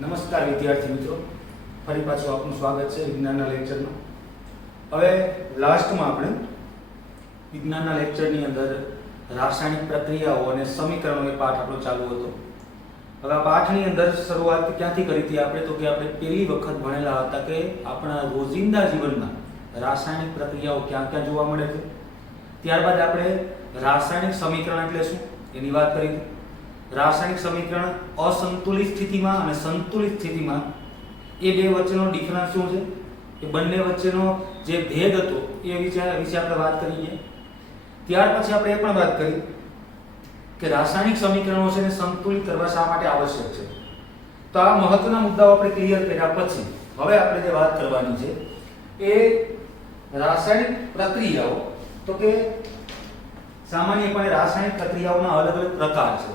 નમસ્કાર વિદ્યાર્થી મિત્રો, ફરી પાછું આપનું સ્વાગત છે વિજ્ઞાનના લેક્ચરમાં. હવે લાસ્ટમાં આપણે વિજ્ઞાનના લેક્ચરની અંદર રાસાયણિક પ્રક્રિયાઓ અને સમીકરણો એ પાઠ આપણો ચાલુ હતો. હવે આ પાઠની અંદર શરૂઆત ક્યાંથી કરી હતી આપણે? તો કે આપણે પહેલી વખત ભણેલા હતા કે આપણા રોજિંદા જીવનમાં રાસાયણિક પ્રક્રિયાઓ ક્યાં ક્યાં જોવા મળે છે. ત્યારબાદ આપણે રાસાયણિક સમીકરણ એટલે શું એની વાત કરી હતી. રાસાયણિક સમીકરણ અસંતુલિત સ્થિતિમાં અને સંતુલિત સ્થિતિમાં એ બે વચ્ચેનો ડિફરન્સ શું છે, એ બંને વચ્ચેનો જે ભેદ હતો એ વિશે આપણે વાત કરીએ. ત્યાર પછી આપણે એ પણ વાત કરી કે રાસાયણિક સમીકરણો છે ને સંતુલિત કરવા શા માટે આવશ્યક છે. તો આ મહત્વના મુદ્દાઓ આપણે ક્લિયર કર્યા પછી હવે આપણે જે વાત કરવાની છે એ રાસાયણિક પ્રક્રિયાઓ. તો કે સામાન્યપણે રાસાયણિક પ્રક્રિયાઓના અલગ અલગ પ્રકાર છે.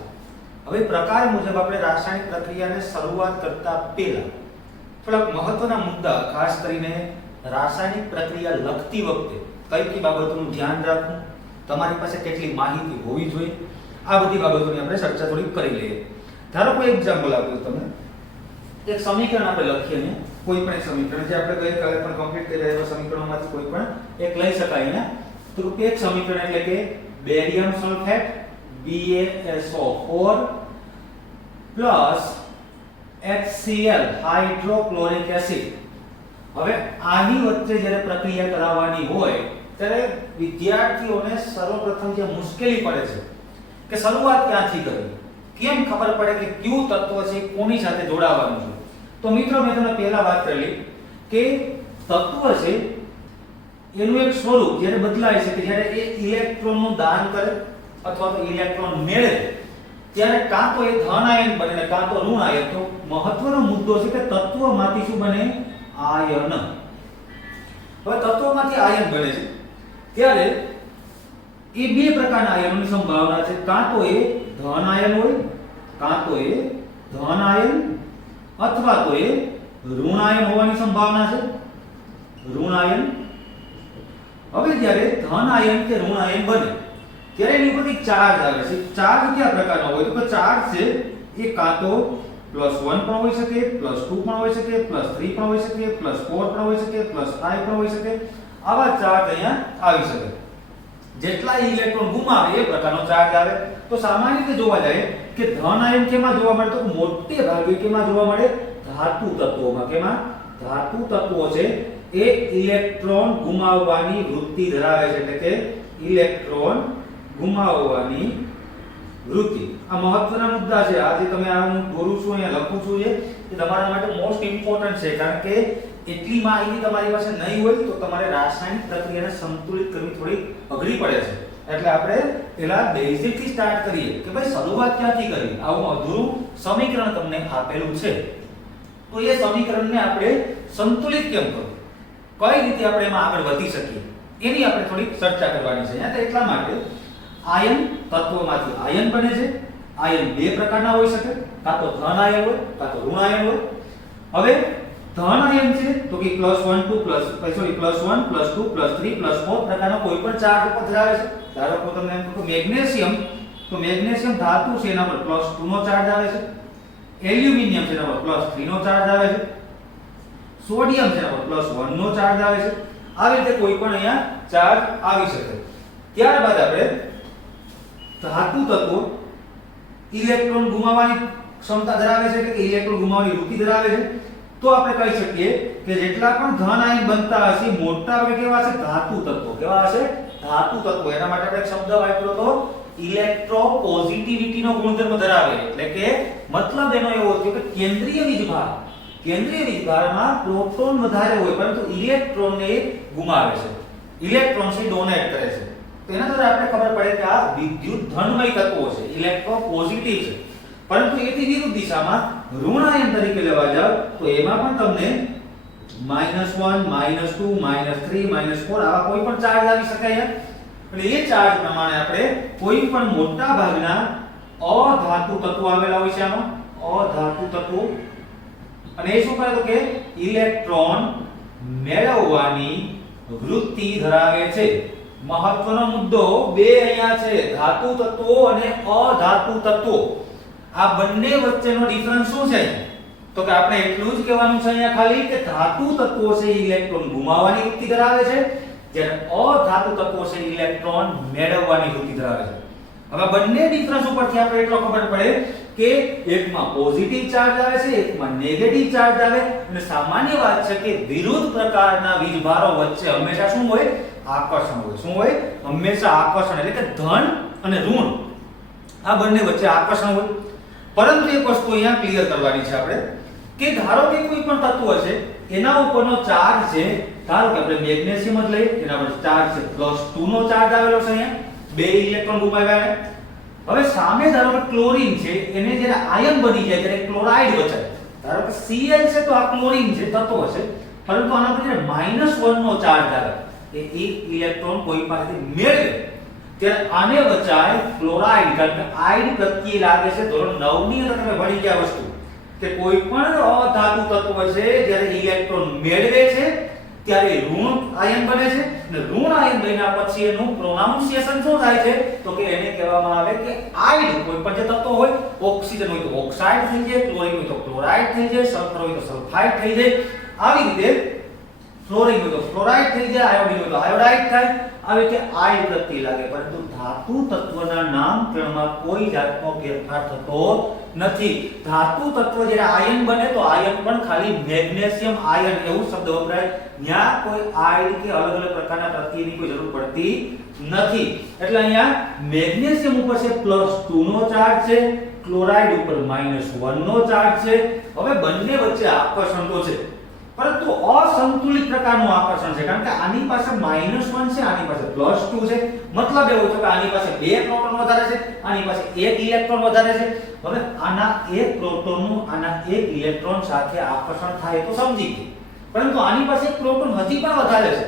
હવે પ્રકાર મુજબ આપણે રાસાયણિક પ્રક્રિયાને શરૂઆત કરતા પહેલા થોડાક મહત્વના મુદ્દા, ખાસ કરીને રાસાયણિક પ્રક્રિયા લખતી વખતે કઈ કઈ બાબતોનું ધ્યાન રાખવું, તમારી પાસે કેટલી માહિતી હોવી જોઈએ, આ બધી બાબતોની આપણે ચર્ચા થોડી કરી લઈએ. ધારો કોઈ એક્ઝામ્પલ આપું તમને, એક સમીકરણ આપણે લખીએ ને, કોઈ પણ એક સમીકરણ જે આપણે ગઈકાલે પણ કમ્પ્લીટ કરી રહ્યા સમીકરણોમાંથી કોઈ પણ એક લઈ શકાય ને. તો એક સમીકરણ એટલે કે barium sulphate BaSO4 plus HCl hydrochloric acid. હવે આની વચ્ચે જ્યારે પ્રક્રિયા કરાવવાની હોય ત્યારે વિદ્યાર્થીઓને સર્વપ્રથમ જે મુશ્કેલી પડે છે કે શરૂઆત ક્યાંથી કરવી, કેમ ખબર પડે કે કયું તત્વ છે કોની સાથે જોડાવાનું છે. તો મિત્રો મેં તમને પહેલા વાત કરેલી કે તત્વ છે એનું એક સ્વરૂપ જ્યારે બદલાય છે કે જ્યારે એ ઇલેક્ટ્રોનનું દાન કરે અથવા તો ઇલેક્ટ્રોન મેળવે ત્યારે કાં તો એ ધન આયન બને ને કાં તો ઋણ આયન. તો મહત્વનો મુદ્દો છે કે તત્વમાંથી શું બને? આયન. હવે તત્વમાંથી આયન બને છે ત્યારે એ બે પ્રકારના આયનોની સંભાવના છે. કાં તો એ ધન આયન હોય, કાં તો એ ધન આયન અથવા તો એ ઋણ આયન હોવાની સંભાવના છે. ઋણ આયન. હવે જ્યારે ધન આયન કે ઋણ આયન બને ત્યારે એની ઉપર એક ચાર્જ આવે છે. ચાર્જ કયા પ્રકારનો હોય? તો કે ચાર્જ છે એ કાં તો +1 પણ હોઈ શકે, +2 પણ હોઈ શકે, +3 પણ હોઈ શકે, +4 પણ હોઈ શકે, +5 પણ હોઈ શકે. આવા ચાર્જ અહીંયા આવી શકે. જેટલા ઇલેક્ટ્રોન ગુમાવે એ પ્રકારનો ચાર્જ આવે. તો સામાન્ય રીતે જોવા જાય કે ધન આયન કેમાં જોવા મળે? તો મોટે ભાગે કેમાં જોવા મળે? ધાતુ તત્વોમાં. કેમાં? ધાતુ તત્વો છે એ ઇલેક્ટ્રોન ગુમાવવાની વૃત્તિ ધરાવે છે, એટલે કે ઇલેક્ટ્રોન ગુમાવવાની વૃત્તિ. આ મહત્વના મુદ્દા છે. આજે તમે આ હું દોરું છું, અહીંયા લખું છું, એ તમારા માટે મોસ્ટ ઇમ્પોર્ટન્ટ છે. કારણ કે એટલી માહિતી તમારી પાસે નહીં હોય તો તમારે રાસાયણિક પ્રક્રિયાને સંતુલિત કરવી થોડી અઘરી પડે છે. એટલે આપણે પહેલા બેઝિક થી સ્ટાર્ટ કરીએ કે ભાઈ શરૂઆત ક્યાંથી કરવી. આવું અધૂરું સમીકરણ તમને આપેલું છે તો એ સમીકરણને આપણે સંતુલિત કેમ કરવું, કઈ રીતે આપણે એમાં આગળ વધી શકીએ એની આપણે થોડી ચર્ચા કરવાની છે. અહીંયા તો એટલા માટે આયન તત્વોમાંથી આયન બને છે. આયન બે પ્રકારના હોઈ શકે, કાં તો ધન આયન હોય કાં તો ઋણ આયન હોય. હવે ધન આયન છે તો કે +1 2 +1 +2 +3 +4 પ્રકારનો કોઈ પણ ચાર્જ ઉપર ધરાવે છે. ધારો કે તમને એમ કહું મેગ્નેશિયમ, તો મેગ્નેશિયમ ધાતુ છે એના પર +2 નો ચાર્જ આવે છે. એલ્યુમિનિયમ છે એના પર +3 નો ચાર્જ આવે છે. સોડિયમ છે એના પર +1 નો ચાર્જ આવે છે. આવી રીતે કોઈ પણ અહીંયા ચાર્જ આવી શકે. ત્યારબાદ આપણે ધાતુ તત્વો ઇલેક્ટ્રોન ગુમાવવાની ક્ષમતા ધરાવે છે કે ઇલેક્ટ્રોન ગુમાવવાની વૃત્તિ ધરાવે છે. તો આપણે કહી શકીએ કે જેટલા પણ ધન આયન બનતા હશે મોટા ભાગે કેવા હશે? ધાતુ તત્વો. કેવા હશે? ધાતુ તત્વો. એના માટે આપણે શબ્દ વાપર્યો તો ઇલેક્ટ્રોપોઝિટિવિટી નો ગુણધર્મ ધરાવે. એટલે કે મતલબ એનો એવો થયો કે કેન્દ્રીય વીજભાર, કેન્દ્રીય વીજભારમાં પ્રોટોન વધારે હોય પરંતુ ઇલેક્ટ્રોનને ગુમાવે છે, ઇલેક્ટ્રોન છે ડોનેટ કરે છે. તો એના દ્વારા આપણે ખબર પડે કે આ વિદ્યુત ધનમય તત્વો છે, ઇલેક્ટ્રોપોઝિટિવ છે. પરંતુ એથી વિરુદ્ધ દિશામાં ઋણ આયન તરીકે લેવા જાવ તો એમાં પણ તમને -1 -2 -3 -4 આવા કોઈ પણ ચાર્જ આવી શકે. એટલે એ ચાર્જ પ્રમાણે આપણે કોઈ પણ મોટા ભાગના અધાતુ તત્વો આવેલા હોય છે આમાં, અધાતુ તત્વો. અને એ શું કરે તો કે ઇલેક્ટ્રોન મેળવવાની વૃત્તિ ધરાવે છે. મહત્વનો મુદ્દો બે અહીંયા છે, ધાતુ તત્વો અને અધાતુ તત્વો. આ બંને વચ્ચેનો ડિફરન્સ શું છે? તો કે આપણે એટલું જ કહેવાનું છે અહીંયા ખાલી કે ધાતુ તત્વો છે ઇલેક્ટ્રોન ગુમાવવાની વૃત્તિ ધરાવે છે, જ્યારે અધાતુ તત્વો છે ઇલેક્ટ્રોન મેળવવાની વૃત્તિ ધરાવે છે. હવે બંને ડિફરન્સ ઉપરથી આપણે એટલો ખબર પડે કે એકમાં પોઝિટિવ ચાર્જ આવે છે, એકમાં નેગેટિવ ચાર્જ આવે, અને સામાન્ય વાત છે કે વિરુદ્ધ પ્રકારના વીજભારો વચ્ચે હંમેશા શું હોય? આકર્ષણ હોય. શું હોય? હંમેશા આકર્ષણ, એટલે કે ધન અને ઋણ આ બંને વચ્ચે આકર્ષણ હોય. પરંતુ એક વસ્તુ અહીંયા ક્લિયર કરવાની છે આપણે કે ધારો કે કોઈ પણ તત્વ છે એના ઉપરનો ચાર્જ છે, ધારો કે આપણે મેગ્નેશિયમ જ લઈએ, એના પર ચાર્જ છે +2 નો ચાર્જ આવેલો છે, અહીંયા 2 ઇલેક્ટ્રોન ગુમાવ્યા છે. હવે સામે ધારો કે ક્લોરીન છે, એને જ્યારે આયન બની જાય ત્યારે ક્લોરાઇડ બચાય. ધારો કે Cl છે તો આ ક્લોરીન છે તત્વ છે, પરંતુ આના પર જ્યારે -1 નો ચાર્જ આવે, એ એક ઇલેક્ટ્રોન કોઈ પાસેથી મેળવે ત્યારે આને બચાય ક્લોરાઇડ, કારણ કે આયન પ્રત્યે લાગે છે ધોરણ 9 ની અંદર તમે ભણી ગયા વસ્તુ કે કોઈ પણ અધાતુ તત્વ છે જ્યારે ઇલેક્ટ્રોન મેળવે છે ત્યારે ઋણ આયન બને છે, અને ઋણ આયન બન્યા પછી એનું પ્રોનાઉન્સિએશન શું થાય છે? તો કે એને કહેવામાં આવે કે આઇડ. કોઈ પણ જે તત્વ હોય, ઓક્સિજન હોય તો ઓક્સાઇડ થઈ જાય, ક્લોરીન હોય તો ક્લોરાઇડ થઈ જાય, સલ્ફર હોય તો સલ્ફાઇડ થઈ જાય. આવી રીતે ફ્લોરિન હોય તો ફ્લોરાઇડ થઈ જાય, આયોડિન હોય તો આયોડાઇડ થાય. આવી રીતે આઇડ પ્રત્યે લાગે, પરંતુ ધાતુ તત્વના નામકરણમાં કોઈ જાતનો ફેરફાર થતો નથી. ધાતુ તત્વ જ્યારે આયન બને તો આયન પણ ખાલી મેગ્નેશિયમ આયન એવું શબ્દ વપરાય, ત્યાં કોઈ આઇડ કે અલગ અલગ પ્રકારના પ્રત્યયની કોઈ જરૂર પડતી નથી. એટલે અહીંયા મેગ્નેશિયમ ઉપર છે +2 નો ચાર્જ છે, ક્લોરાઇડ ઉપર -1 નો ચાર્જ છે. હવે બંને વચ્ચે આકર્ષણ તો છે, પરંતુ અસંતુલિત પ્રકારનું આકર્ષણ છે, કારણ કે આની પાસે -1 છે, આની પાસે +2 છે. મતલબ એવો છે કે આની પાસે 2 પ્રોટોન વધારે છે, આની પાસે 1 ઇલેક્ટ્રોન વધારે છે. હવે આના 1 પ્રોટોનનું આના 1 ઇલેક્ટ્રોન સાથે આકર્ષણ થાય તો સમજી ગਏ, પરંતુ આની પાસે 1 પ્રોટોન હજી પણ વધારે છે.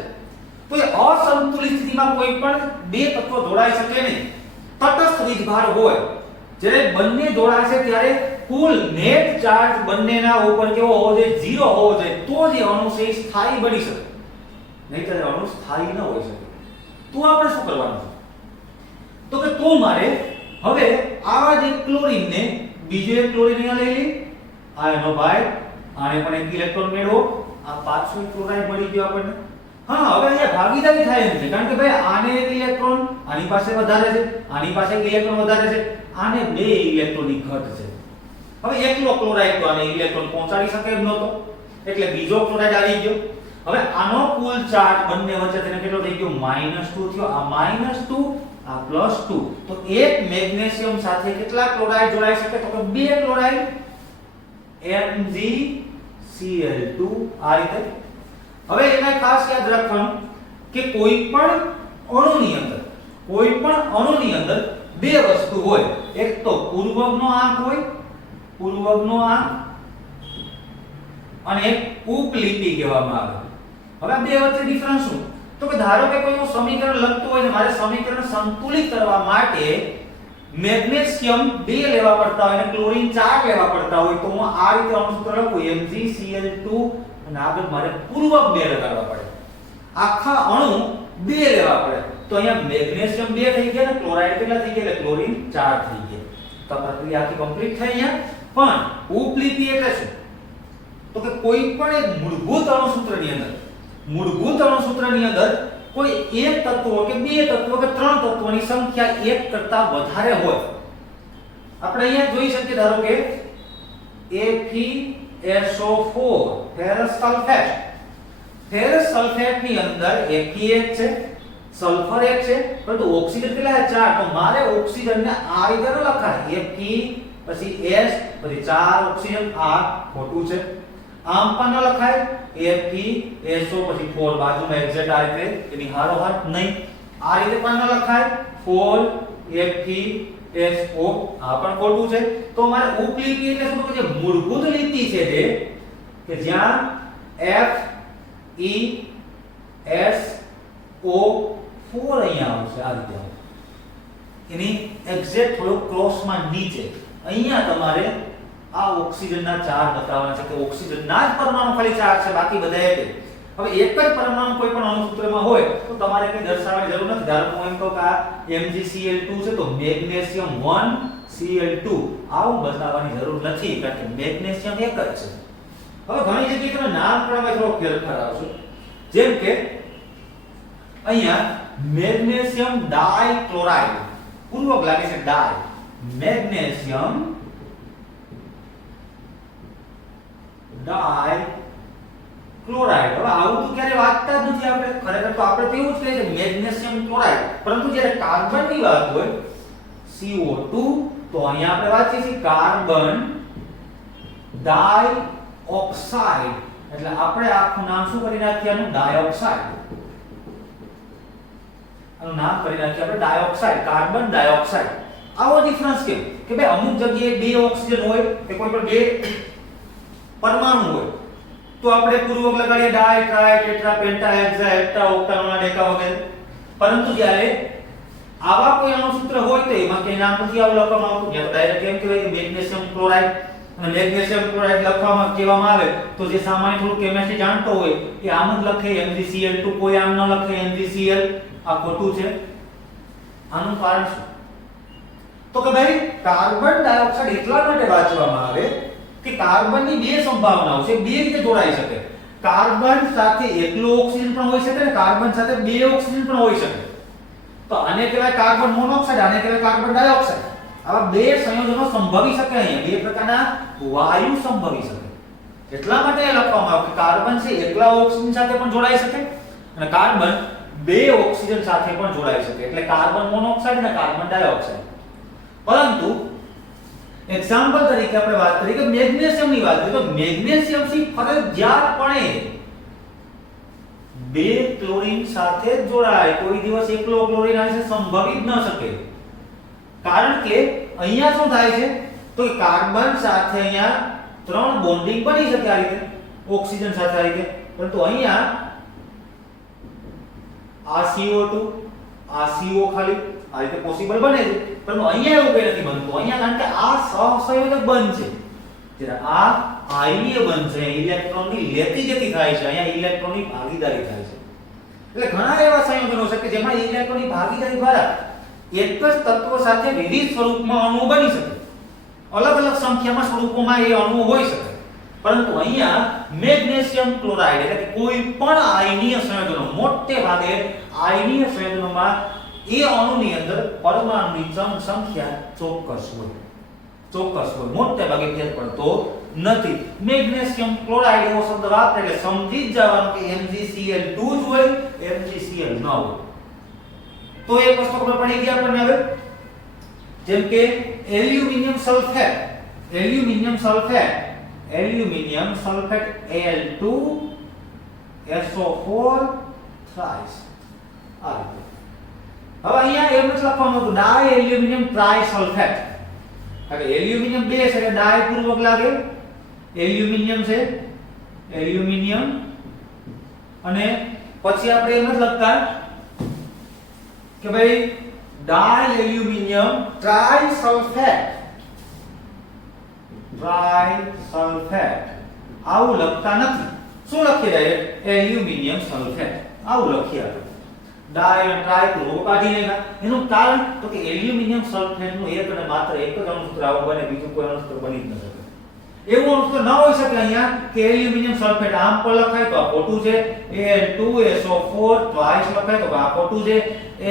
તો એ અસંતુલિત સ્થિતિમાં કોઈ પણ 2 તત્વો જોડાઈ શકે નહીં. તટસ્થ વીજભાર હોય, જ્યારે બંને જોડાશે ત્યારે કુલ નેટ ચાર્જ બંનેના ઉપર કેવો હોવો જોઈએ? 0 હોવો જોઈએ, તો જ અણુ છે સ્થાયી બની શકે, નહીંતર અણુ સ્થાયી ન હોઈ શકે. તો આપણે શું કરવાનું છે? તો કે તો મારે હવે આવા જે ક્લોરીન ને બીજો એક ક્લોરીન અહીંયા લઈ લે, આ એનો ભાઈ, આને પણ એક ઇલેક્ટ્રોન મેળવો, આ પાછો એક ક્લોરાઇડ મળી ગયો આપણને. હા, હવે અહીંયા ભાગીદારી થાય એમ છે, કારણ કે ભાઈ આને એક ઇલેક્ટ્રોન આની પાસે વધારે છે, આની પાસે એક ઇલેક્ટ્રોન વધારે છે, આને 2 ઇલેક્ટ્રોનની ઘટ છે. હવે એકલો ક્લોરાઇડ તો આને ઇલેક્ટ્રોન પહોંચાડી શકે એમ નહોતો, એટલે બીજો ક્લોરાઇડ આવી ગયો. હવે આનો કુલ ચાર્જ બંને વચ્ચે તેને કેટલો થઈ ગયો? -2 થયો. આ -2 આ +2, તો એક મેગ્નેશિયમ સાથે કેટલા ક્લોરાઇડ જોડાઈ શકે? તો કે 2 ક્લોરાઇડ, MgCl2. આ રીતે. હવે એમાં ખાસ યાદ રાખવાનું કે કોઈ પણ અણુની અંદર 2 વસ્તુ હોય. એક તો પૂર્વગનો આંક હોય, પૂર્વગનો આંક, અને એક ઉપલિપિ કહેવામાં આવે. હવે બે વચ્ચે ડિફરન્સ શું? તો કે ધારો કે કોઈ સમીકરણ લખતું હોય ને મારે સમીકરણ સંતુલિત કરવા માટે મેગ્નેશિયમ 2 લેવા પડતા હોય અને ક્લોરીન 4 લેવા પડતા હોય, તો હું આ રીતે અણુસૂત્ર લખું MgCl2, અને આગળ મારે પૂર્વક 2 લગાડવા પડે. આખા અણુ 2 લેવા પડે, તો અહીંયા મેગ્નેશિયમ 2 થઈ ગયા ને ક્લોરાઇડ કેટલા થઈ ગયા? એટલે ક્લોરીન 4 થઈ ગયા. તો પ્રક્રિયા આખી કમ્પ્લીટ થઈ અહીંયા. પણ ઉપલિપિ એટલે શું? તો કે કોઈ પણ એક મૂળભૂત અણુસૂત્રની અંદર કોઈ એક તત્વો કે 2 તત્વો કે 3 તત્વોની સંખ્યા 1 કરતા વધારે હોય. આપણે અહીંયા જોઈ શકીએ, ધારો કે FeSO4 ferrous sulphate. Ferrous sulphate ની અંદર Fe એક છે, સલ્ફર એક છે, પરંતુ ઓક્સિજન કેટલા છે? 4. તો મારે ઓક્સિજનને આ રીતે ન લખાય, Fe પછી S પછી 4 ઓક્સિજન, આ ખોટું છે. આમ પણ ન લખાય, FeSO પછી 4 બાજુમાં એક્ઝેક્ટ આ રીતે એની હારોહાર નહીં. આ રીતે પણ ન લખાય, 4 FeSO, આ પણ ખોટું છે. તો મારે ઉપલિપિ એટલે શું? કે જે મૂળભૂત લિપિ છે જે કે જ્યાં FeSO4 અહીંયા આવશે, આ રીતે આવશે. એની એક્ઝેક્ટ થોડો ક્રોસમાં નીચે અહીંયા તમારે આ ઓક્સિજનના 4 બતાવવાના છે, કે ઓક્સિજનના જ પરમાણુ ખાલી 4 છે, બાકી બધા એક. હવે એક જ પરમાણુ કોઈ પણ અણુસૂત્રમાં હોય તો તમારે કંઈ દર્શાવવાની જરૂર નથી. ધારો કે હું એમ કહું કે આ MgCl2 છે, તો મેગ્નેશિયમ 1 Cl2 આવું બતાવવાની જરૂર નથી કારણ કે મેગ્નેશિયમ એક જ છે. હવે ઘણી જગ્યાએ તમે નામકરણમાં થોડો ફેરફાર આવશે. જેમ કે અહીંયા મેગ્નેશિયમ ડાઇક્લોરાઇડ પૂર્વક લાગે છે ડાઈ મેગ્નેશિયમ ડાઇક્લોરાઇડ. હવે આવું તો ક્યારે વાંચતા જ નથી આપણે. ખરેખર તો આપણે તો એવું જ કહીએ છે મેગ્નેશિયમ ક્લોરાઇડ. પરંતુ જ્યારે કાર્બનની વાત હોય CO2 તો અહીંયા આપણે વાંચીએ છીએ કાર્બન ડાઇઓક્સાઇડ. એટલે આપણે આખું નામ શું કરી નાખીએ આનું ડાયોક્સાઇડ. આનું નામ કરી નાખીએ આપણે ડાયોક્સાઇડ કાર્બન ડાયોક્સાઇડ. આવો ડિફરન્સ કેમ કે ભાઈ અમુક જગ્યાએ બે ઓક્સિજન હોય કે કોઈ પણ બે પરમાણુ હોય તો આપણે પૂર્વક લગાડીએ ડાઈ try tetra પેન્ટા Hexa હેપ્ટા octa નોના deca વગેરે. પરંતુ જ્યારે આવા કોઈ અણુસૂત્ર હોય તો એમાં કે નામ નથી આવું લખવામાં આવતું. જ્યારે ડાયરેક્ટ કેમ કહેવાય કે મેગ્નેશિયમ ક્લોરાઇડ અને મેગ્નેશિયમ ક્લોરાઇડ લખવામાં કહેવામાં આવે તો જે સામાન્ય થોડું કેમિસ્ટ્રી જાણતો હોય એ આમ જ લખે MgCl2. કોઈ આમ ન લખે MgCl. આ ખોટું છે. આનું કારણ શું? તો કે ભાઈ કાર્બન ડાયોક્સાઇડ એટલા માટે વાંચવામાં આવે કે કાર્બનની બે સંભાવનાઓ છે, બે રીતે જોડાઈ શકે. કાર્બન સાથે એકલો ઓક્સિજન પણ હોઈ શકે અને કાર્બન સાથે બે ઓક્સિજન પણ હોઈ શકે. તો આને કહેવાય કાર્બન મોનોક્સાઇડ, આને કહેવાય કાર્બન ડાયોક્સાઇડ. આવા બે સંયોજનો સંભવી શકે. અહીંયા બે પ્રકારના વાયુ સંભવી શકે. એટલા માટે એ લખવામાં આવે કે કાર્બન છે એકલા ઓક્સિજન સાથે પણ જોડાઈ શકે અને કાર્બન બે ઓક્સિજન સાથે પણ જોડાઈ શકે. એટલે કાર્બન મોનોક્સાઇડ અને કાર્બન ડાયોક્સાઇડ. પરંતુ એક્ઝામ્પલ તરીકે આપણે વાત કરીએ કે મેગ્નેશિયમની વાત કરીએ તો મેગ્નેશિયમ થી ફરજિયાતપણે બે ક્લોરીન સાથે જોડાય. કોઈ દિવસ એકલો ક્લોરીન આને સંભવિત ન શકે. કારણ કે અહીંયા શું થાય છે તો કાર્બન સાથે અહીંયા ત્રણ બોન્ડિંગ બની શકે આ રીતે ઓક્સિજન સાથે આ રીતે. પરંતુ અહીંયા આ CO2 આ CO ખાલી આ રીતે પોસિબલ બને છે. પરંતુ અહીંયા એવું કંઈ નથી બનતું. અહીંયા કારણ કે આ સહસંયોજક બંધ છે. જ્યારે આ આયનીય બંધ છે ઇલેક્ટ્રોનની લેતી જતી થાય છે. અહીંયા ઇલેક્ટ્રોનની ભાગીદારી થાય છે. એટલે ઘણા એવા સંયોજનો છે કે જેમાં ઇલેક્ટ્રોનની ભાગીદારી દ્વારા એક જ તત્વ સાથે વિવિધ સ્વરૂપમાં અણુઓ બની શકે. અલગ અલગ સંખ્યામાં સ્વરૂપોમાં એ અણુઓ હોઈ શકે. પરંતુ અહીંયા મેગ્નેશિયમ ક્લોરાઇડ એટલે કે કોઈ પણ આયનીય સંયોજનો મોટે ભાગે આયનીય સંયોજનોમાં એ અણુની અંદર પરમાણુની સંખ્યા ચોક્કસ હોય. મોટે ભાગે ફેર પડતો નથી. મેગ્નેશિયમ ક્લોરાઇડ એવો શબ્દ વાપરે એટલે સમજી જ જવાનું કે MgCl2 જ હોય, MgCl ન હોય. તો એક વસ્તુ ખબર પડી ગઈ આપણને હવે. જેમ કે એલ્યુમિનિયમ સલ્ફેટ Al2SO4 થ્રાઇસ. આ રીતે. હવે અહીંયા એમ જ લખવાનું હતું ડાઈ એલ્યુમિનિયમ ટ્રાઇસલ્ફેટ. કારણ કે એલ્યુમિનિયમ બે છે એટલે ડાઈ પૂર્વક લાગે. એલ્યુમિનિયમ છે એલ્યુમિનિયમ અને પછી આપણે એમ જ લખતા કે ભાઈ ડાઈ એલ્યુમિનિયમ ટ્રાઇસલ્ફેટ આવું લખતા નથી. શું લખી રહ્યા એલ્યુમિનિયમ સલ્ફેટ આવું લખીએ આપણે. ડાઈ અને ટ્રાઈ પૂર્વક કાઢી નાખ્યા. એનું કારણ તો કે એલ્યુમિનિયમ સલ્ફેટનું એક અને માત્ર એક જ અણુસૂત્ર આવું બને, બીજું કોઈ અણુસૂત્ર બની જ ન શકે. એવું અણુસૂત્ર ન હોઈ શકે અહીંયા કે એલ્યુમિનિયમ સલ્ફેટ આમ પણ લખાય તો આ ખોટું છે, Al2SO4 ટ્વાઇસ લખાય તો આ ખોટું છે,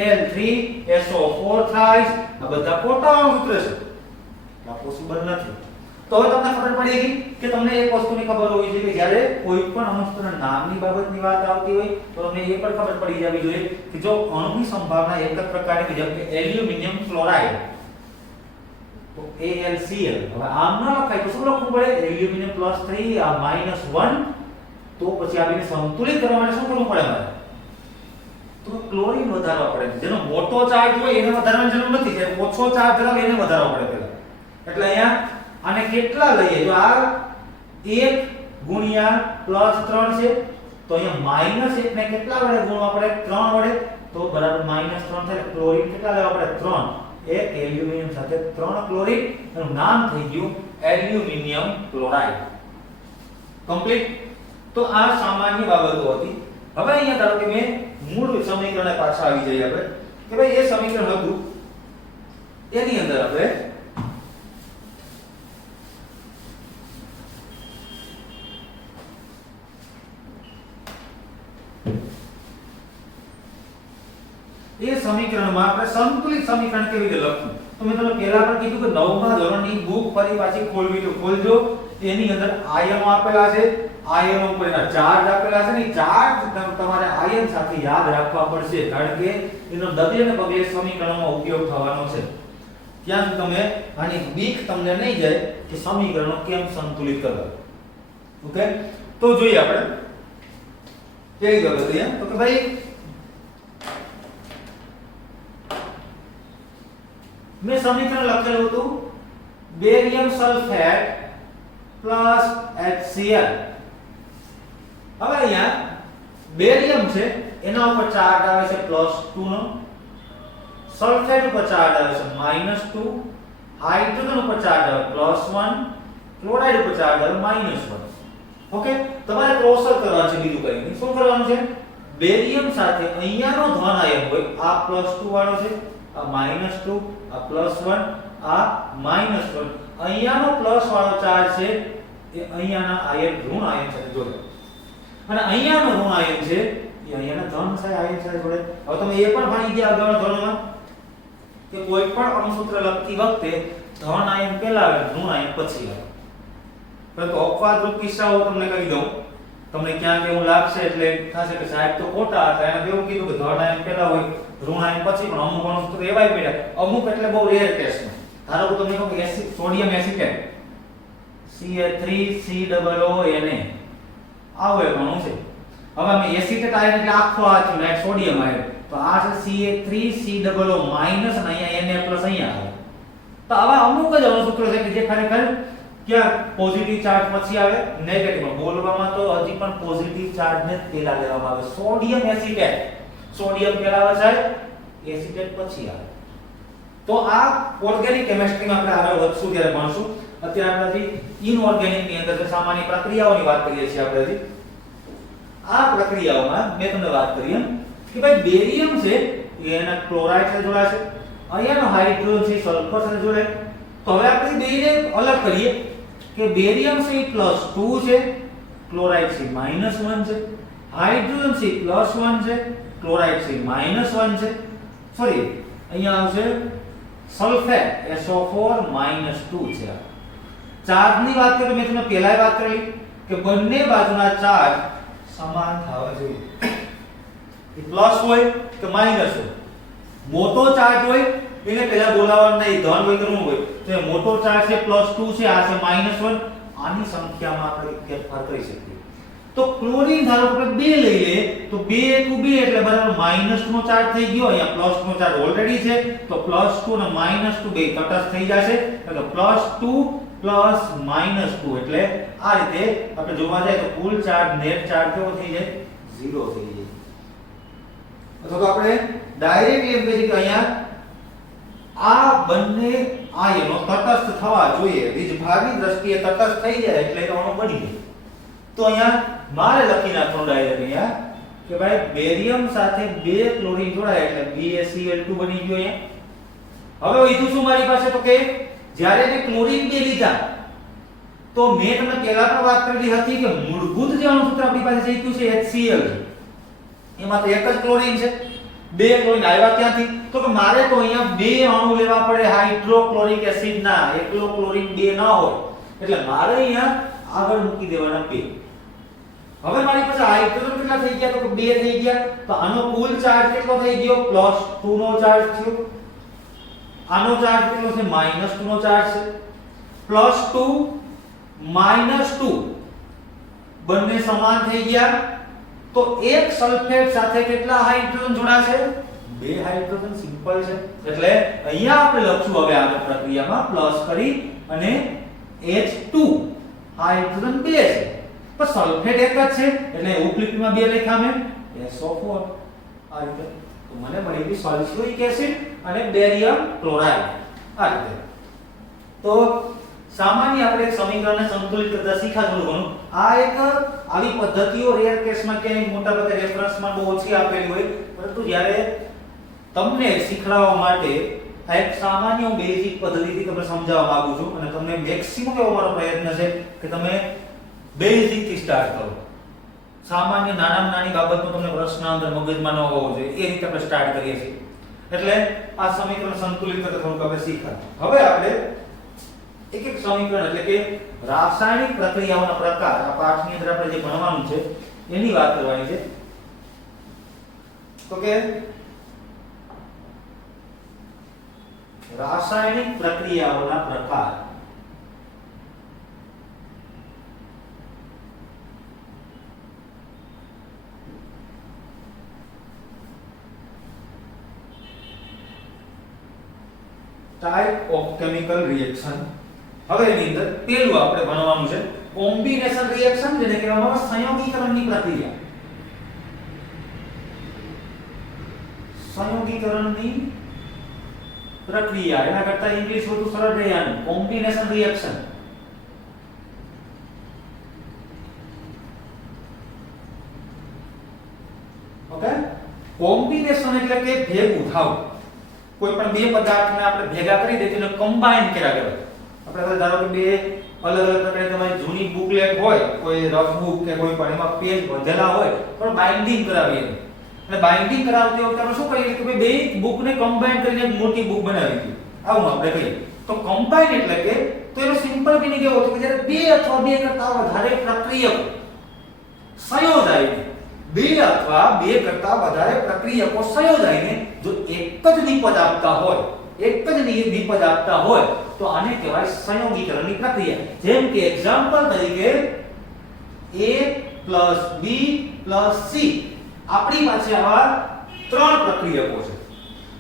Al3SO4 થ્રાઇસ આ બધા ખોટા અણુસૂત્ર છે. આ પોસિબલ નથી. તો હવે તમને ખબર પડી ગઈ કે તમને એક વસ્તુની ખબર હોવી જોઈએ કે જ્યારે કોઈ પણ અણુસૂત્રના નામની બાબતની વાત આવતી હોય તો તમને એ પણ ખબર પડી જવી જોઈએ કે જો અણુની સંભાવના એક જ પ્રકારની કે જેમ કે એલ્યુમિનિયમ ક્લોરાઇડ તો AlCl. હવે આમ ન લખાય તો શું લખવું પડે એલ્યુમિનિયમ +3 આ -1. તો પછી આ બેને સંતુલિત કરવા માટે શું કરવું પડે મારે તો ક્લોરીન વધારવા પડે. જેનો મોટો ચાર્જ હોય એને વધારવાની જરૂર નથી, જે ઓછો ચાર્જ ધરાવે એને વધારવા પડે પહેલા. એટલે અહીંયા આને કેટલા લઈએ જો આ 1 ગુણ્યા +3 છે તો અહીંયા -1 ને કેટલા વડે ગુણવા પડે 3 વડે તો બરાબર -3 થાય. ક્લોરીન કેટલા લેવા પડે 3. એક એલ્યુમિનિયમ સાથે 3 ક્લોરીન એનું નામ થઈ ગયું એલ્યુમિનિયમ ક્લોરાઇડ. કમ્પ્લીટ. તો આ સામાન્ય બાબતો હતી. હવે અહીંયા ધારો કે મેં મૂળ સમીકરણને પાછા આવી જઈએ આપણે કે ભાઈ એ સમીકરણ હતું એની અંદર આપણે સમીકરણમાં આપણે સંતુલિત સમીકરણ કેવી રીતે લખવું? તો મેં તમને પહેલા પણ કીધું કે 9મા ધોરણની બુક ફરી પાછી ખોલવી તો ખોલજો. એની અંદર આયનો આપેલા છે, આયનો ઉપર એના ચાર્જ આપેલા છે ને, ચાર્જ તમારે આયન સાથે યાદ રાખવા પડશે, કારણ કે એનો ડગલે ને પગલે સમીકરણમાં ઉપયોગ થવાનો છે. ત્યાં તમે આની બીક તમને નહીં જાય કે સમીકરણો કેમ સંતુલિત કરવા. ઓકે, તો જોઈએ આપણે કેવી બાબત અહીંયા. તો કે ભાઈ મેં સમીકરણ લખેલું હતું બેરિયમ સલ્ફેટ પ્લસ HCl. હવે અહીંયા બેરિયમ છે એના ઉપર ચાર્જ આવે છે +2 નો, સલ્ફેટ ઉપર ચાર્જ આવે છે -2, હાઇડ્રોજન ઉપર ચાર્જ આવે +1, ક્લોરાઇડ ઉપર ચાર્જ આવે -1. ઓકે, તમારે ક્રોસર કરવાનું છે, બીજું કંઈ નહીં. શું કરવાનું છે? બેરિયમ સાથે અહીંયાનો ધન આયન હોય, આ +2 વાળો છે, આ -2, આ +1, આ -1. અહીંયાનો પ્લસ વાળો ચાર્જ છે એ અહીંયાના આયન ઋણ આયન સાથે જોડે, અને અહીંયાનો ઋણ આયન છે એ અહીંયાના ધન સાથે આયન સાથે જોડે. હવે તમે એ પણ ભણી ગયા આગળના ધોરણમાં કે કોઈ પણ અણુસૂત્ર લખતી વખતે ધન આયન પહેલા આવે, ઋણ આયન પછી આવે. પરંતુ અપવાદરૂપ કિસ્સાઓ તમને કહી દઉં, તમને ક્યાંક એવું લાગશે એટલે થશે કે સાહેબ તો ખોટા હતા, એને એવું કીધું કે ધન આયન પહેલા હોય, ઋણ આયન પછી, પણ અમુક અણુસૂત્ર એવાય પડ્યા, અમુક એટલે બહુ રેર કેસમાં. ધારો કે તમને કહું કે સોડિયમ એસિટેટ Ca3COONA આવો એક અણુ છે. હવે અમે એસિટેટ આયન એટલે આખો આ થયું ને સોડિયમ આયન, તો આ છે Ca3COO માઈનસ અને અહીંયા Na પ્લસ અહીંયા આવે. તો આવા અમુક જ અણુસૂત્રો છે કે જે ખરેખર ક્યાં પોઝિટિવ ચાર્જ પછી આવે, નેગેટિવ. બોલવામાં તો હજી પણ પોઝિટિવ ચાર્જ ને પહેલા લેવામાં આવે. સોડિયમ એસિટેટ, સોડિયમ પહેલા આવે છે, એસિટેટ પછી આવે. તો આ ઓર્ગેનિક કેમિસ્ટ્રીમાં આપણે આગળ વધશું ત્યારે ભણશું. અત્યારે આપણે ઇનઓર્ગેનિક ની અંદર સામાન્ય પ્રક્રિયાઓની વાત કરીએ છીએ. આપણે આ પ્રક્રિયાઓમાં મેં તમને વાત કરી એમ કે ભાઈ બેરિયમ છે એ એના ક્લોરાઇડ સાથે જોડાશે, અહીંયાનો હાઇડ્રોજન છે સલ્ફર સાથે જોડાય. તો હવે આપણે બેને અલગ કરીએ કે બેરિયમ છે +2 છે, ક્લોરાઇડ છે -1 છે, હાઇડ્રોજન છે +1 છે, ક્લોરાઇડ છે -1 છે. સોરી, અહીંયા આવશે સલ્ફેટ SO4 -2 છે. ચાર્જની વાત કરીએ તો મેં તમને પહેલા વાત કરી કે બંને બાજુના ચાર્જ સમાન થવા જોઈએ. એ પ્લસ હોય કે માઈનસ હોય. મોટો ચાર્જ હોય એને પહેલા બોલાવવાનું નહીં, ધન હોય કે ઋણ હોય. તો એ મોટો ચાર્જ છે +2 છે, આ છે -1. આની સંખ્યામાં આપણે ફેરફાર કરી શકીએ. તો ક્લોરીન ધારો કે 2 લઈ લે તો 2 * 2 એટલે બરાબર -2 નો ચાર્જ થઈ ગયો. અહીંયા પ્લસ નો ચાર્જ ઓલરેડી છે, તો +2 અને -2 બે તટસ્થ થઈ જશે. એટલે +2 + -2 એટલે આ રીતે આપણે જોવા જાય તો કુલ ચાર્જ, નેટ ચાર્જ કેવો થઈ જાય? 0 થઈ જાય. અથવા તો આપણે ડાયરેક્ટ એમ કહીએ કે અહીંયા આ બંને આયનો તટસ્થ થવા જોઈએ, વીજભારની દ્રષ્ટિએ તટસ્થ થઈ જાય એટલે અણુ બની જાય. તો અહીંયા મારે લખી નાખવાનું ડાયરેક્ટ અહીંયા કે ભાઈ બેરિયમ સાથે 2 ક્લોરીન જોડાય એટલે BaCl2 બની ગયો. અહીંયા હવે વધ્યું શું મારી પાસે? તો કે જ્યારે મેં ક્લોરીન 2 લીધા તો મેં તમને પહેલા પણ વાત કરી હતી કે મૂળભૂત જે અણુસૂત્ર આપણી પાસે છે એ HCl છે. એમાં તો એક જ ક્લોરીન છે, 2 ક્લોરીન આવ્યા ક્યાંથી? તો કે મારે તો અહીંયા 2 અણુ લેવા પડે હાઇડ્રોક્લોરિક એસિડ ના, એકલો ક્લોરીન 2 ના હોય. એટલે મારે અહીંયા આગળ મૂકી દેવાના 2. હવે મારી પાસે હાઇડ્રોજન કેટલા થઈ ગયા? તો કે 2 થઈ ગયા. તો આનો કુલ ચાર્જ કેટલો થઈ ગયો? +2 નો ચાર્જ થયો. આનો ચાર્જ કેટલો છે? -2 નો ચાર્જ છે. +2 -2 બંને સમાન થઈ ગયા. તો એક સલ્ફેટ સાથે કેટલા હાઇડ્રોજન જોડાશે? 2 હાઇડ્રોજન. સિમ્પલ છે. એટલે અહીંયા આપણે લખશું હવે આગળ પ્રક્રિયામાં પ્લસ કરી અને H2 હાઇડ્રોજન 2 છે, પણ સલ્ફેટ એક જ છે એટલે ઉપલિપ્તમાં 2 લખ્યા મેં SO4 આ રીતે. તો મને મળી ગઈ સલ્ફ્યુરિક એસિડ અને બેરિયમ ક્લોરાઇડ આ રીતે. તો સામાન્ય આપણે એક સમીકરણને સંતુલિત કરતા શીખ્યા થોડું ઘણું. આ એક આવી પદ્ધતિઓ રેર કેસમાં ક્યાંય મોટા ભાગે રેફરન્સમાં બહુ ઓછી આપેલી હોય, પરંતુ જ્યારે તમને શીખડાવવા માટે આ એક સામાન્ય બેઝિક પદ્ધતિથી તમને સમજાવવા માંગુ છું અને તમને મેક્સિમમ એવો મારો પ્રયત્ન છે કે તમે બેઝિક થી સ્ટાર્ટ કરો. સામાન્ય નાનામાં નાની બાબતનો તમને પ્રશ્ન અંદર મગજમાં ન હોવો જોઈએ એ રીતે આપણે સ્ટાર્ટ કરીએ છીએ. એટલે આ સમીકરણ સંતુલિત કરતા થોડુંક આપણે શીખ્યા. હવે આપણે એક એક સમીકરણ એટલે કે રાસાયણિક પ્રક્રિયાઓના પ્રકાર આ પાઠની અંદર આપણે જે ભણવાનું છે એની વાત કરવાની છે. તો કે રાસાયણિક પ્રક્રિયાઓના પ્રકાર. Type of chemical reaction. હવે એની અંદર પહેલું આપણે ભણવાનું છે કોમ્બિનેશન રિએક્શન, જેને કહેવામાં આવે સંયોગીકરણની પ્રક્રિયા. સંયોગીકરણની પ્રક્રિયા એના કરતા ઇંગ્લિશ વધુ સરળ છે આનું કોમ્બિનેશન રિએક્શન. ઓકે, કોમ્બિનેશન એટલે કે ભેગું થવું. કોઈ પણ બે પદાર્થને આપણે ભેગા કરી દઈએ તેને કમ્બાઈન કર્યા કહેવાય. આપણે ધારો કે બે અલગ અલગ પ્રકારની તમારી જૂની બુકલેટ હોય, કોઈ રફ બુક કે કોઈ પણ એમાં પેજ બંધેલા હોય તો બાઇન્ડિંગ કરાવીએ. અને બાઇન્ડિંગ કરાવતી વખતે આપણે શું કરીએ કે બે બુકને કમ્બાઈન કરીને એક મોટી બુક બનાવી દીધી. આવું આપણે કહીએ. તો કમ્બાઈન એટલે કે તો એનો સિમ્પલ મીનિંગ એવો છે કે જ્યારે બે અથવા બે કરતા વધારે પ્રક્રિયકો સંયોજાઈને બે અથવા બે કરતા વધારે પ્રક્રિયકો સંયોજાઈને જો એક જ નિપજ આપતા હોય, એક જ નિપજ આપતા હોય તો આને કહેવાય સંયોગીકરણની પ્રક્રિયા. જેમ કે એક્ઝામ્પલ તરીકે A + B + C આપણી પાસે આવા ત્રણ પ્રક્રિયકો છે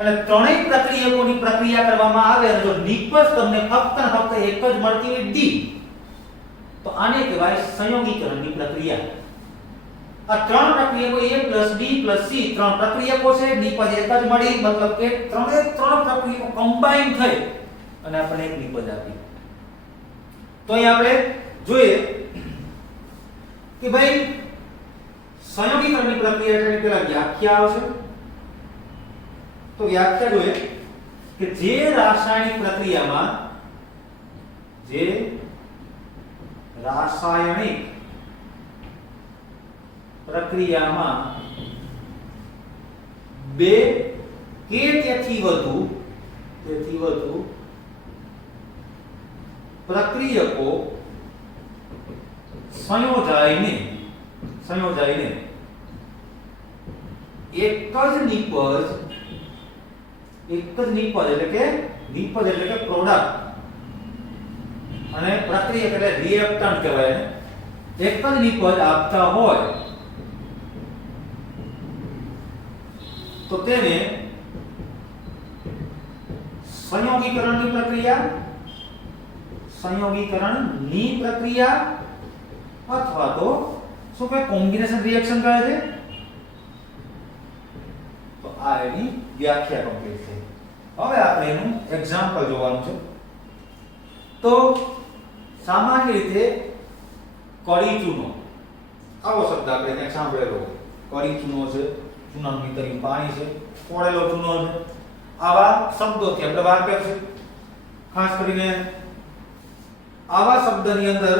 અને ત્રણેય પ્રક્રિયકોની પ્રક્રિયા કરવામાં આવે અને જો નિપજ તમને ફક્ત ને ફક્ત એક જ મળતી હોય D તો આને કહેવાય સંયોગીકરણની પ્રક્રિયા. આ ત્રણ પ્રક્રિયકો A + B + C ત્રણ પ્રક્રિયકો છે, નિપજ એક જ મળી મતલબ કે ત્રણે ત્રણ પ્રક્રિયકો કમ્બાઈન થઈ અને આપણે એક નિપજ આપી. તો અહીં આપણે જોઈએ કે ભાઈ સંયોગીકરણની પ્રક્રિયા એટલે પેલા વ્યાખ્યા આવશે. તો વ્યાખ્યા જોઈએ કે જે રાસાયણિક પ્રક્રિયામાં બે કે તેથી વધુ પ્રક્રિયકો સંયોજાઈને એક જ નિપજ એટલે કે પ્રોડક્ટ અને પ્રક્રિયક એટલે રિએક્ટન્ટ કહેવાય ને, એક જ નિપજ આપતા હોય તો તેને સંયોગીકરણની પ્રક્રિયા અથવા તો શું કહે કોમ્બિનેશન રિએક્શન કહે છે. તો આ એની વ્યાખ્યા કમ્પ્લીટ થઈ. હવે આપણે એનું એક્ઝામ્પલ જોવાનું છે. તો સામાન્ય રીતે કળી ચૂનો આવો શબ્દ આપણે ક્યાંક સાંભળેલો હોય. કળી ચૂનો છે, ચૂનાનું નીતર્યું પાણી છે, ફોડેલો ચૂનો છે, આવા શબ્દોથી આપણે વાકેફ છે. ખાસ કરીને આવા શબ્દની અંદર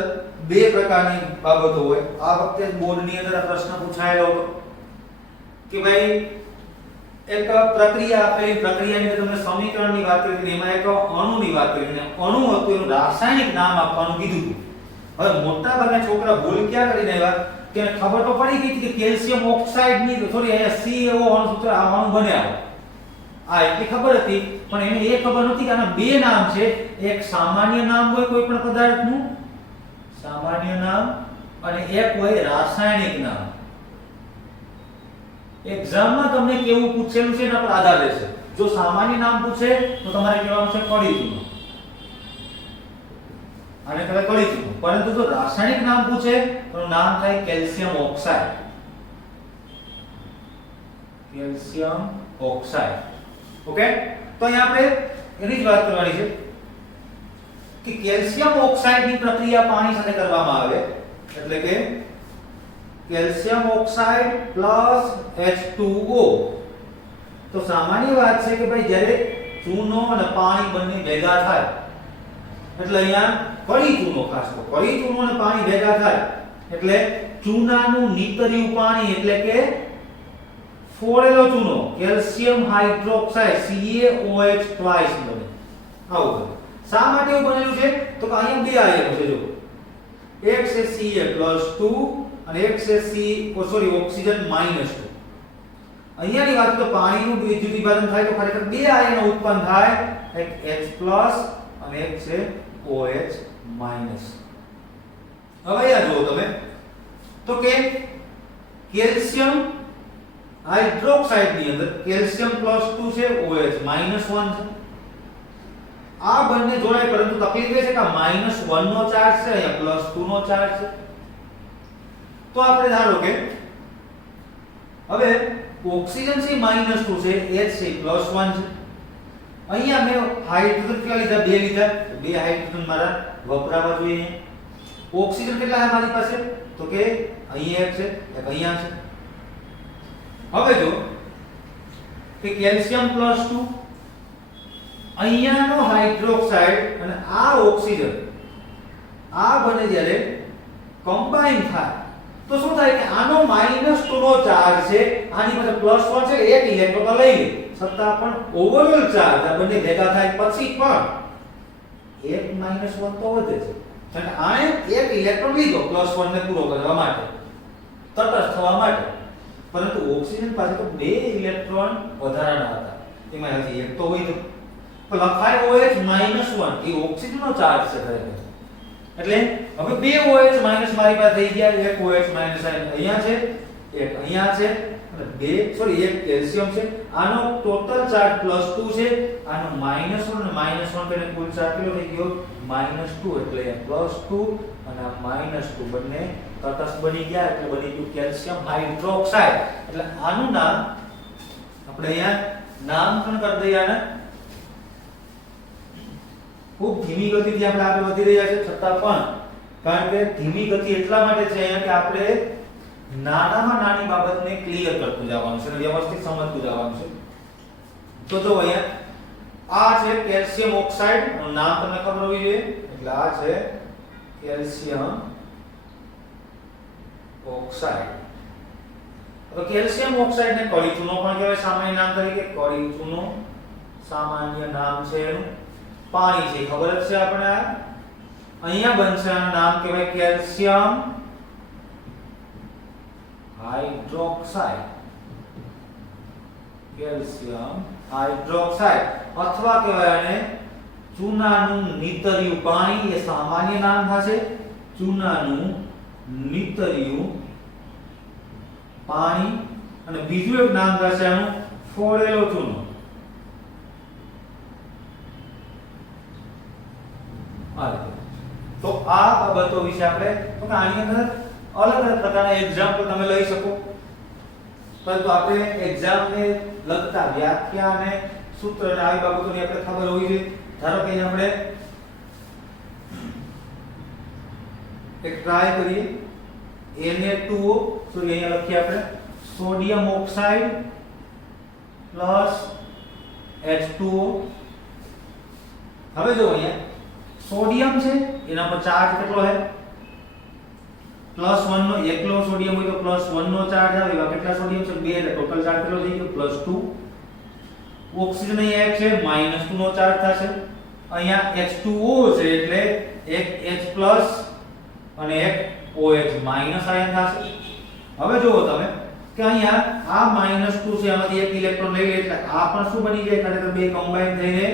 બે પ્રકારની બાબતો હોય. આ વખતે બોર્ડની અંદર આ પ્રશ્ન પૂછાયેલો હતો કે ભાઈ એક પ્રક્રિયા આપેલી, પ્રક્રિયાની અંદર તમને સમીકરણની વાત કરી હતી, એમાં એક અણુની વાત કરી હતી. અણુ હતું એનું રાસાયણિક નામ આપવાનું કીધું હતું. હવે મોટા ભાગના છોકરા ભૂલ ક્યાં કરીને આવ્યા કે ખબર તો પડી ગઈ કે કેલ્શિયમ ઓક્સાઇડ ની થોડી અહીંયા સી એવો અણુ બને આવે. આ એટલી ખબર હતી, પણ એને એ ખબર નથી કે આના બે નામ છે. એક સામાન્ય નામ હોય કોઈ પણ પદાર્થનું, સામાન્ય નામ, અને એક હોય રાસાયણિક નામ. એક્ઝામમાં તમને કેવું પૂછેલું છે એના પર આધાર રહેશે. જો સામાન્ય નામ પૂછે તો તમારે કહેવાનું છે કળી ચૂનો, આને કહેવાય કળી ચૂનો. પરંતુ જો રાસાયણિક નામ પૂછે તો નામ થાય calcium oxide. Calcium oxide. Okay, તો અહીં આપણે એની જ વાત કરવાની છે કે કેલ્શિયમ ઓક્સાઇડની પ્રક્રિયા પાણી સાથે કરવામાં આવે એટલે કે કેલ્શિયમ ઓક્સાઇડ પ્લસ H2O. તો સામાન્ય વાત છે કે ભાઈ જ્યારે ચૂનો અને પાણી બંને ભેગા થાય એટલે અહીંયા કળી ચૂનો, ખાસ તો કળી ચૂનો અને પાણી ભેગા થાય એટલે ચૂનાનું નીતર્યું પાણી એટલે કે ફોડેલો ચૂનો કેલ્શિયમ હાઇડ્રોક્સાઇડ CaOH ટ્વાઇસ બને. આવું બને. શા માટે એવું બનેલું છે? તો કે અહીંયા બે આયનો છે જો. એક છે Ca+2 અને એક છે ઓક્સિજન -2. અહીંયાની વાત તો પાણીનું વિદ્યુત વિભાજન થાય તો ખરેખર બે આયનો ઉત્પન્ન થાય, એક H+ અને એક છે OH-. હવે આ જો તમે તો કે કેલ્શિયમ હાઇડ્રોક્સાઇડ ની અંદર કેલ્શિયમ +2 છે, OH-1 છે. આ બંને જોડાય, પરંતુ તકલીફ એ છે કે -1 નો ચાર્જ છે, અહીંયા +2 નો ચાર્જ છે. તો આપણે ધારો કે હવે ઓક્સિજન છે -2 છે, H છે +1 છે. અહીંયા મેં હાઇડ્રોજન કેટલા લીધા? બે લીધા. બે હાઇડ્રોજન મારા વપરાવા જોઈએ. ઓક્સિજન કેટલા છે મારી પાસે? તો કે અહીંયા એક છે, એક અહીંયા છે. હવે જો કે કેલ્શિયમ +2 અહીંયાનો હાઇડ્રોક્સાઇડ અને આ ઓક્સિજન આ બંને જ્યારે કમ્બાઈન થાય તો શું થાય કે આનો -2 નો ચાર્જ છે, આની પાસે +1 છે, એક ઇલેક્ટ્રોન તો લઈ લે, છતાં પણ ઓવરઓલ ચાર્જ આ બંને ભેગા થાય પછી પણ એક -1 તો વધે છે. કારણ કે આણે એક ઇલેક્ટ્રોન લીધો +1 ને પૂરો કરવા માટે, તટસ્થ થવા માટે, પરંતુ ઓક્સિજન પાસે તો બે ઇલેક્ટ્રોન વધારાના હતા, એમાં હજી એક તો હોય તો લખાય OH-1 એ ઓક્સિજનનો ચાર્જ છે ખરેખર. એટલે હવે બે OH- મારી પાસે થઈ ગયા, એક OH- અહીંયા છે, એક અહીંયા છે, અને એક કેલ્શિયમ છે. આનો ટોટલ ચાર્જ +2 છે, આનો -1 અને -1 કરીને કુલ ચાર્જ કેટલો થઈ ગયો? -2. એટલે +2 અને -2 બંને તટસ્થ બની ગયા, એટલે બની ગયું કેલ્શિયમ હાઇડ્રોક્સાઇડ. એટલે આનું નામ આપણે અહીંયા નામકરણ કરી દઈએ. આને ખૂબ ધીમી ગતિથી આપણે આગળ વધી રહ્યા છે, છતાં પણ કારણ કે ધીમી ગતિ એટલા માટે છે અહીંયા કે આપણે નાનામાં નાની બાબતને ક્લિયર કરતું જવાનું છે અને વ્યવસ્થિત સમજતું જવાનું છે. તો જો અહીંયા આ છે કેલ્શિયમ ઓક્સાઇડ, નું નામ તમને ખબર હોવી જોઈએ. એટલે આ છે કેલ્શિયમ ઓક્સાઇડ. હવે કેલ્શિયમ ઓક્સાઇડ ને કળી ચૂનો પણ કહેવાય સામાન્ય નામ તરીકે. કળી ચૂનો સામાન્ય નામ છે એનું. પાણી છે ખબર જ છે આપણે. અહીંયા બનશે આનું નામ કહેવાય કેલ્શિયમ હાઇડ્રોક્સાઇડ. કેલ્શિયમ હાઇડ્રોક્સાઇડ અથવા કહેવાય આને ચૂનાનું નીતર્યું પાણી. એ સામાન્ય નામ થશે. ચૂનાનું નીતર્યું પાણી. અને બીજું એક નામ થશે આનું ફોડેલો ચૂનો. તો આ બાબતો વિશે આપણે આની અંદર અલગ અલગ પ્રકારના એક્ઝામ્પલ તમે લઈ શકો, પરંતુ આપણે એક્ઝામને લગતા વ્યાખ્યા અને સૂત્ર અને આવી બાબતોની આપણે ખબર હોવી જોઈએ. ધારો કે આપણે એક ટ્રાય કરીએ. Na2O અહીંયા લખીએ આપણે સોડિયમ ઓક્સાઇડ પ્લસ H2O. હવે જો અહીંયા સોડિયમ છે, એના પર ચાર્જ કેટલો છે? +1 નો. એકલો સોડિયમ હોય તો +1 નો ચાર્જ આવે. એવા કેટલા સોડિયમ છે? 2. એટલે ટોટલ ચાર્જ કેટલો થઈ ગયો? +2. ઓક્સિજન અહીંયા એક છે, -2 નો ચાર્જ થશે. અહીંયા H2O છે એટલે એક H+ અને એક OH- આયન થશે. હવે જુઓ તમે કે અહીંયા આ -2 છે, આમાંથી એક ઇલેક્ટ્રોન લઈ લે એટલે આ પણ શું બની જાય? ખરેખર બે કમ્બાઈન થઈને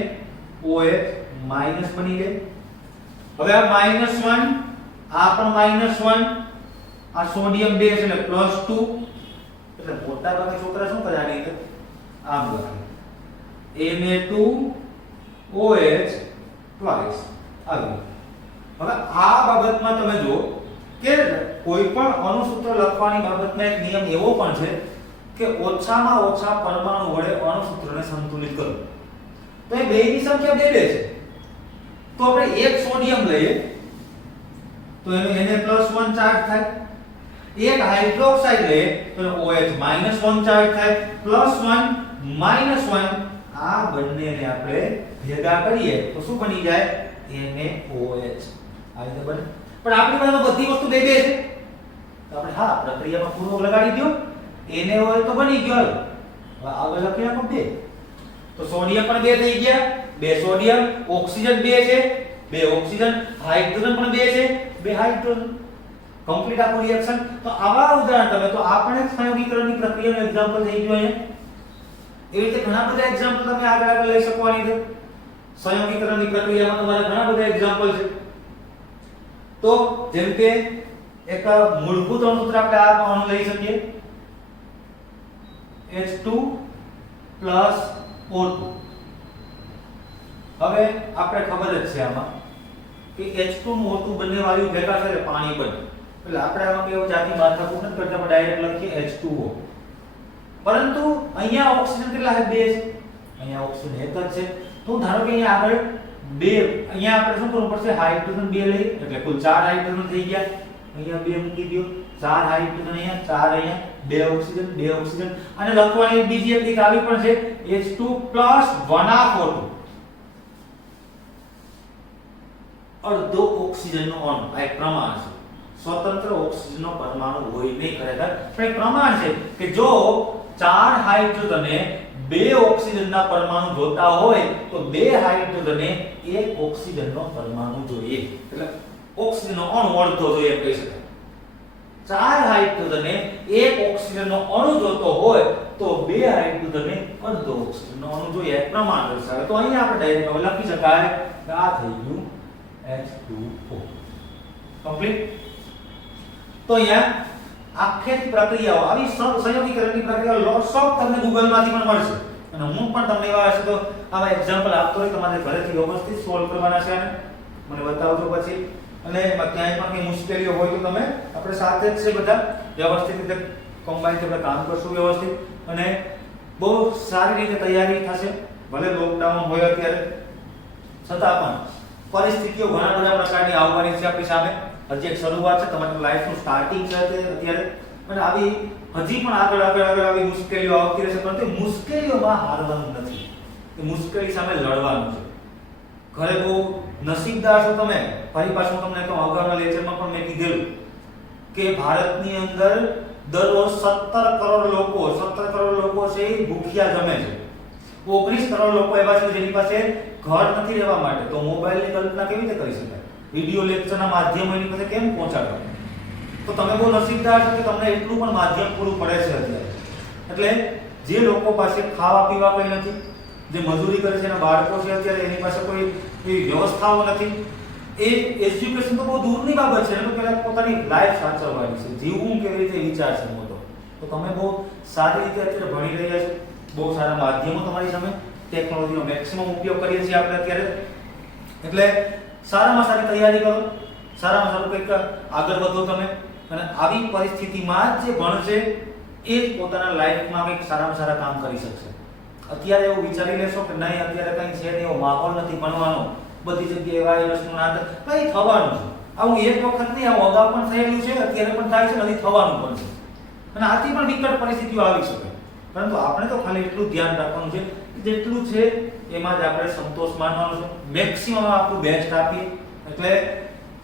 OH- બની જાય. હવે આ -1, આ પણ -1, આ સોડિયમ 2 છે એટલે +2. એટલે મોટા ભાગના છોકરા શું કરે આની અંદર? આમ લખે Na2OH ટ્વાઇસ આવ્યું. હવે આ બાબતમાં તમે જો કે કોઈ પણ અણુસૂત્ર લખવાની બાબતમાં એક નિયમ એવો પણ છે કે ઓછામાં ઓછા પરમાણુ વડે અણુસૂત્રને સંતુલિત કરો. તો એ બેની સંખ્યા 2 છે. તો આપણે એક સોડિયમ લઈએ તો એનો Na+1 ચાર્જ થાય. એક હાઇડ્રોક્સાઇડ લઈએ તો OH-1 ચાર્જ થાય. +1 -1 આ બંનેને આપણે ભેગા કરીએ તો શું બની જાય? NaOH. આ રીતે બને. પણ આપણી પાસે બધી વસ્તુ 2 છે. તો આપણે હા પ્રક્રિયામાં પૂર્વક લગાડી દો. NaOH તો બની ગયો. હવે આગળ લખી નાખો 2. તો સોડિયમ પણ 2 થઈ ગયા, 2 સોડિયમ, ઓક્સિજન 2 છે, 2 ઓક્સિજન, હાઇડ્રોજન પણ 2 છે, 2 હાઇડ્રોજન. કમ્પ્લીટ આખું રિએક્શન. તો આવા ઉદાહરણ તમે તો આપણે સંયોગીકરણની પ્રક્રિયાનું એક્ઝામ્પલ થઈ ગયું અહીંયા. એવી રીતે ઘણા બધા એક્ઝામ્પલ તમે આગળ લઈ શકો આની અંદર. સંયોગીકરણની પ્રક્રિયામાં તમારે ઘણા બધા એક્ઝામ્પલ છે. તો જેમ કે એક મૂળભૂત અણુ સૂત્ર આપણે આ અણુ લઈ શકીએ H2 O2. હવે આપણે ખબર જ છે આમાં કે H2 નું O2 બંને વાયુ ભેગા થાય પાણી બને. એટલે આપણે આમાં કેવું જાતિ માથાકૂટ નથી કરતા, આપણે ડાયરેક્ટ લખીએ H2O. પરંતુ અહીંયા ઓક્સિજન કેટલા છે? 2 છે. અહીંયા ઓક્સિજન એક જ છે. તો ધારો કે અહીંયા આગળ 2, અહીંયા આપણે શું કરવું પડશે? હાઇડ્રોજન 2 લઈએ એટલે કુલ 4 હાઇડ્રોજન થઈ ગયા. અહીંયા 2 મૂકી દો, 4 હાઇડ્રોજન અહીંયા, 4 અહીંયા, 2 ઓક્સિજન, 2 ઓક્સિજન. અને લખવાની બીજી એક રીત આવી પણ છે H2 1/2O2. અડધો ઓક્સિજનનો અણુ. આ એક પ્રમાણ છે. સ્વતંત્ર ઓક્સિજનનો પરમાણુ હોય નહીં ખરેખર, પણ એક પ્રમાણ છે કે જો 4 હાઇડ્રોજને 2 ઓક્સિજનના પરમાણુ જોતા હોય તો 2 હાઇડ્રોજને 1 ઓક્સિજનનો પરમાણુ જોઈએ. એટલે ઓક્સિજનનો અણુ અડધો જોઈએ એમ કહી શકાય. 4 હાઇડ્રોજને 1 ઓક્સિજનનો અણુ જોતો હોય તો 2 હાઇડ્રોજને અડધો ઓક્સિજનનો અણુ જોઈએ. એક પ્રમાણ દર્શાવે. તો અહીંયા આપણે ડાયરેક્ટ લખી શકાય કે આ થઈ ગયું H2O. કમ્પ્લીટ. તો અહીંયા આખી પ્રક્રિયાઓ આવી સંયોગીકરણની પ્રક્રિયાઓ લોટ્સ ઓફ તમને ગૂગલ માંથી પણ મળશે. અને હું પણ તમને એવા હશે તો આવા એક્ઝામ્પલ આપતો હોય, તમારે ઘરેથી વ્યવસ્થિત સોલ્વ કરવાના છે અને મને બતાવજો પછી. અને ક્યાંય પણ કઈ મુશ્કેલીઓ હોય તો તમે આપણે સાથે જ છે બધા વ્યવસ્થિત રીતે કોમ્બાઈન આપણે કામ કરશું વ્યવસ્થિત, અને બહુ સારી રીતે તૈયારી થશે. ભલે લોકડાઉન હોય અત્યારે છતાં પણ પરિસ્થિતિઓ ઘણા બધા પ્રકારની આવવાની છે આપણી સામે. હજી એક શરૂઆત છે, તમારી લાઈફનું સ્ટાર્ટિંગ છે અત્યારે, અને આવી હજી પણ આગળ આવી મુશ્કેલીઓ આવતી રહેશે. પરંતુ મુશ્કેલીઓમાં હારવાનું નથી, એ મુશ્કેલી સામે લડવાનું છે. ઘરે બહુ નસીબદાર છો તમે. ફરી પાછું તમને કહું, અગાઉના લેક્ચરમાં પણ મેં કીધેલું કે ભારતની અંદર દરરોજ 17 કરોડ લોકો છે એ ભૂખ્યા જમે છે. 19 કરોડ લોકો એવા છે જેની પાસે ઘર નથી રહેવા માટે. તો મોબાઈલની કલ્પના કેવી રીતે કરી શકાય? વિડિયો લેક્ચરના માધ્યમો એની પાસે કેમ પહોંચાડવા? તો તમે બહુ નસીબદાર છો કે તમને એટલું પણ માધ્યમ પૂરું પડે છે અત્યારે. એટલે જે લોકો પાસે ખાવા પીવા કંઈ નથી, જે મજૂરી કરે છે એના બાળકો છે અત્યારે એની પાસે કોઈ વ્યવસ્થાઓ નથી, એ એજ્યુકેશન તો બહુ દૂરની બાબત છે. એનું પહેલા પોતાની લાઈફ સાચવવાની છે, જીવવું કેવી રીતે વિચાર છે મોટો. તો તમે બહુ સારી રીતે અત્યારે ભણી રહ્યા છો. બહુ સારા માધ્યમો તમારી સામે, ટેકનોલોજીનો મેક્સિમમ ઉપયોગ કરીએ છીએ આપણે અત્યારે. એટલે સારામાં સારી તૈયારી કરો, સારામાં સારું કંઈક આગળ વધો તમે. અને આવી પરિસ્થિતિમાં જ જે ભણશે એ જ પોતાના લાઈફમાં કંઈક સારામાં સારા કામ કરી શકશે. અત્યારે એવું વિચારી લેશો કે નહીં અત્યારે કંઈ છે નહીં, એવો માહોલ નથી ભણવાનો, બધી જગ્યાએ વાયરસનું નાટક, કંઈ થવાનું છે. આવું એક વખત નહીં, આવું અગાઉ પણ થયેલું છે, અત્યારે પણ થાય છે, હજી થવાનું પણ છે. અને આથી પણ વિકટ પરિસ્થિતિઓ આવી શકે. પરંતુ આપણે તો ખાલી એટલું ધ્યાન રાખવાનું છે કે જેટલું છે એમાં જ આપણે સંતોષ માનવાનો છે. મેક્સિમમ આપણું બેસ્ટ આપીએ. એટલે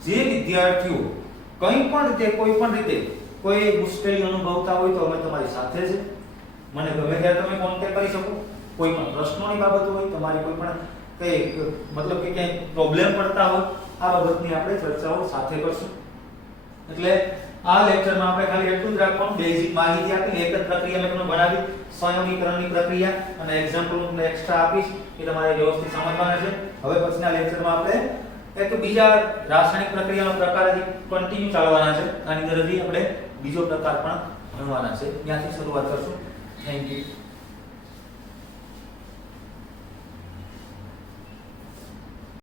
જે વિદ્યાર્થીઓ કંઈ પણ રીતે કોઈ પણ રીતે કોઈ મુશ્કેલી અનુભવતા હોય તો અમે તમારી સાથે છે. મને ગમે ત્યારે તમે કોન્ટેક્ટ કરી શકો. કોઈ પણ પ્રશ્નોની બાબત હોય, તમારી કોઈ પણ કઈ મતલબ કે ક્યાંય પ્રોબ્લેમ પડતા હોય, આ બાબતની આપણે ચર્ચાઓ સાથે કરશું. એટલે આ લેક્ચરમાં આપણે ખાલી એટલું જ રાખવાનું, બેઝિક માહિતી આપી, એક જ પ્રક્રિયા મેં તમને ભણાવી, સંયોગીકરણની પ્રક્રિયા, અને એક્ઝામ્પલ હું તમને એક્સ્ટ્રા આપીશ કે તમારે વ્યવસ્થિત સમજવાના છે. હવે પછીના લેક્ચરમાં આપણે એક બીજા રાસાયણિક પ્રક્રિયાનો પ્રકાર હજી કન્ટિન્યુ ચાલવાના છે. આની અંદર હજી આપણે બીજો પ્રકાર પણ ભણવાના છે. ત્યાંથી શરૂઆત કરશું. Thank you.